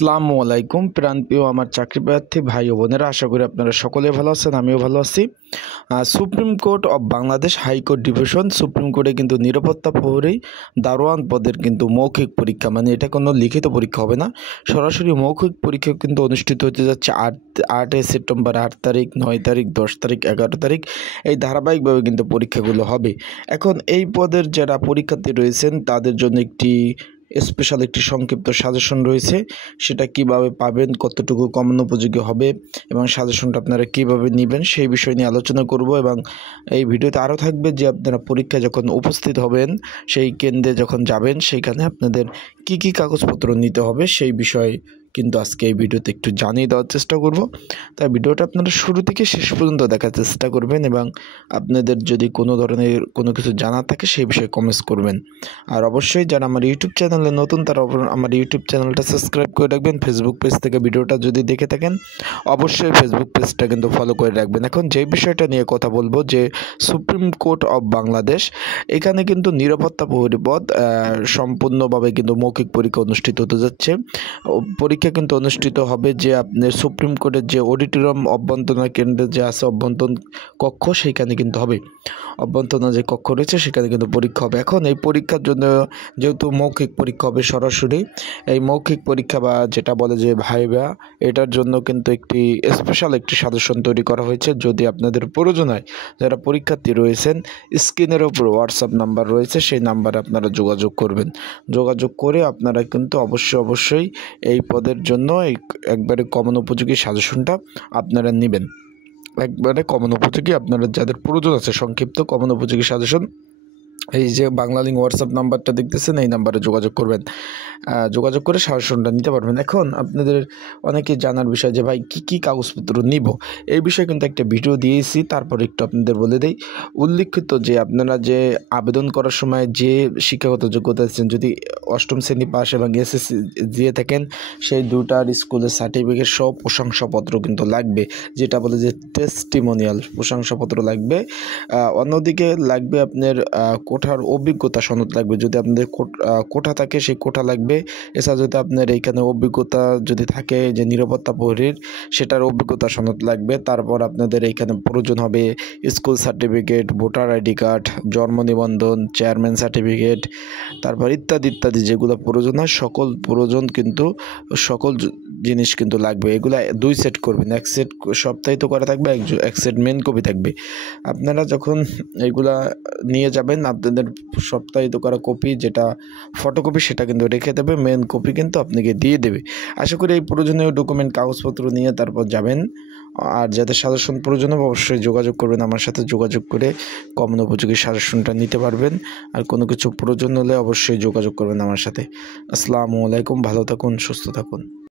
আসসালামু আলাইকুম প্রাণপ্রিয় আমার চাকরি প্রার্থী ভাই ও বোনেরা, আশা করি আপনারা সকলে ভালো আছেন, আমিও ভালো আছি। Supreme court of Bangladesh high court division supreme কোর্টে কিন্তু নিরাপত্তা প্রহরী দারোয়ান পদের কিন্তু মৌখিক পরীক্ষা, মানে এটা কোনো লিখিত পরীক্ষা হবে না, সরাসরি মৌখিক পরীক্ষা কিন্তু অনুষ্ঠিত হতে যাচ্ছে 8 সেপ্টেম্বর, 8 তারিখ, 9 তারিখ, 10 তারিখ, 11 তারিখ এই ধারাবাহিকভাবে কিন্তু পরীক্ষাগুলো হবে। এখন এই পদের যারা পরীক্ষার্থী রয়েছেন তাদের জন্য স্পেশাল একটি সংক্ষিপ্ত সাজেশন রয়েছে। সেটা কিভাবে পাবেন, কতটুকু কমন উপযোগী হবে এবং সাজেশনটা আপনারা কিভাবে নেবেন সেই বিষয় নিয়ে আলোচনা করব। এবং এই ভিডিওতে আরও থাকবে যে আপনারা পরীক্ষায় যখন উপস্থিত হবেন, সেই কেন্দ্রে যখন যাবেন, সেইখানে আপনাদের কি কি কাগজপত্র নিতে হবে সেই বিষয়ে কিন্তু আজকে এই ভিডিওতে একটু জানিয়ে দেওয়ার চেষ্টা করব। তাই ভিডিওটা আপনারা শুরু থেকে শেষ পর্যন্ত দেখার চেষ্টা করবেন এবং আপনাদের যদি কোনো ধরনের কোনো কিছু জানার থাকে সেই বিষয়ে কমেন্টস করবেন। আর অবশ্যই যারা আমার ইউটিউব চ্যানেলে নতুন তারা আমার ইউটিউব চ্যানেলটা সাবস্ক্রাইব করে রাখবেন। ফেসবুক পেজ থেকে ভিডিওটা যদি দেখে থাকেন অবশ্যই ফেসবুক পেজটা কিন্তু ফলো করে রাখবেন। এখন যে বিষয়টা নিয়ে কথা বলবো যে সুপ্রিম কোর্ট অফ বাংলাদেশ, এখানে কিন্তু নিরাপত্তা প্রহরী পদ সম্পূর্ণভাবে কিন্তু মৌখিক পরীক্ষা অনুষ্ঠিত হতে যাচ্ছে। পরীক্ষা কিন্তু অনুষ্ঠিত হবে যে আপনার সুপ্রিম কোর্টের যে অডিটোরিয়াম অভ্যন্তরীণ কেন্দ্রে যে আছে অভ্যন্তরীণ কক্ষ, সেইখানে কিন্তু হবে। অভ্যন্তরীণ যে কক্ষ রয়েছে সেখানে কিন্তু পরীক্ষা হবে। এখন এই পরীক্ষার জন্য যেহেতু মৌখিক পরীক্ষা হবে সরাসরি, এই মৌখিক পরীক্ষা বা যেটা বলে যে ভাইভা, এটার জন্য কিন্তু স্পেশাল একটি সাজেশন তৈরি করা হয়েছে। যদি আপনাদের প্রয়োজন হয়, যারা পরীক্ষার্থী রয়েছেন, স্ক্রিনের ওপর হোয়াটসঅ্যাপ নাম্বার রয়েছে, সেই নাম্বারে আপনারা যোগাযোগ করবেন। যোগাযোগ করে আপনারা কিন্তু অবশ্যই এই পদের জন্য একবারে কমন উপযোগী সাজেশনটা আপনারা নেবেন। একবারে কমন উপযোগী, আপনারা যাদের প্রয়োজন আছে সংক্ষিপ্ত কমন উপযোগী সাজেশন, এই যে বাংলা লিঙ্ক হোয়াটসঅ্যাপ নাম্বারটা দেখতেছেন, এই নাম্বারে যোগাযোগ করবেন। যোগাযোগ করে সাজেশনটা নিতে পারবেন। এখন আপনাদের অনেকে জানার বিষয় যে ভাই কী কাগজপত্র নিব, এই বিষয়ে কিন্তু একটা ভিডিও দিয়েছি, তারপর একটু আপনাদের বলে দেই। উল্লিখিত যে আপনারা যে আবেদন করার সময় যে শিক্ষাগত যোগ্যতা আছেন, যদি 8ম শ্রেণী পাস এবং এসএসসি দিয়ে থাকেন, সেই দুটার স্কুলের সার্টিফিকেট সহ প্রশংসাপত্র কিন্তু লাগবে, যেটা বলে যে টেস্টিমোনিয়াল প্রশংসাপত্র লাগবে। অন্যদিকে লাগবে আপনার কোঠার অভিজ্ঞতা সনদ লাগবে, যদি আপনাদের কোঠা থাকে সেই কোঠা লাগবে। এছাড়া যদি আপনার এইখানে অভিজ্ঞতা যদি থাকে যে নিরাপত্তা প্রহরীর, সেটার অভিজ্ঞতা সনদ লাগবে। তারপর আপনাদের এইখানে প্রয়োজন হবে school certificate, voter ID card, জন্ম নিবন্ধন, চেয়ারম্যান সার্টিফিকেট, তারপর ইত্যাদি যেগুলো প্রয়োজন হয় সকল জিনিস কিন্তু লাগবে। এগুলো 2 সেট করবেন, 1 সেট সপ্তাহিত করা থাকবে, 1 সেট মেন কপি থাকবে। আপনারা যখন এগুলা নিয়ে যাবেন, আপনাদের সপ্তাহিত করা কপি যেটা ফটোকপি সেটা কিন্তু রেখে দেবে, মেন কপি কিন্তু আপনাকে দিয়ে দেবে। আশা করি এই প্রয়োজনীয় ডকুমেন্ট কাগজপত্র নিয়ে তারপর যাবেন। আর যাদের সাজেশন প্রয়োজন হবে অবশ্যই যোগাযোগ করবেন, আমার সাথে যোগাযোগ করে কমন উপযোগী সাজেশনটা নিতে পারবেন। আর কোনো কিছু প্রয়োজন হলে অবশ্যই যোগাযোগ করবেন আমার সাথে। আসসালামু আলাইকুম, ভালো থাকুন, সুস্থ থাকুন।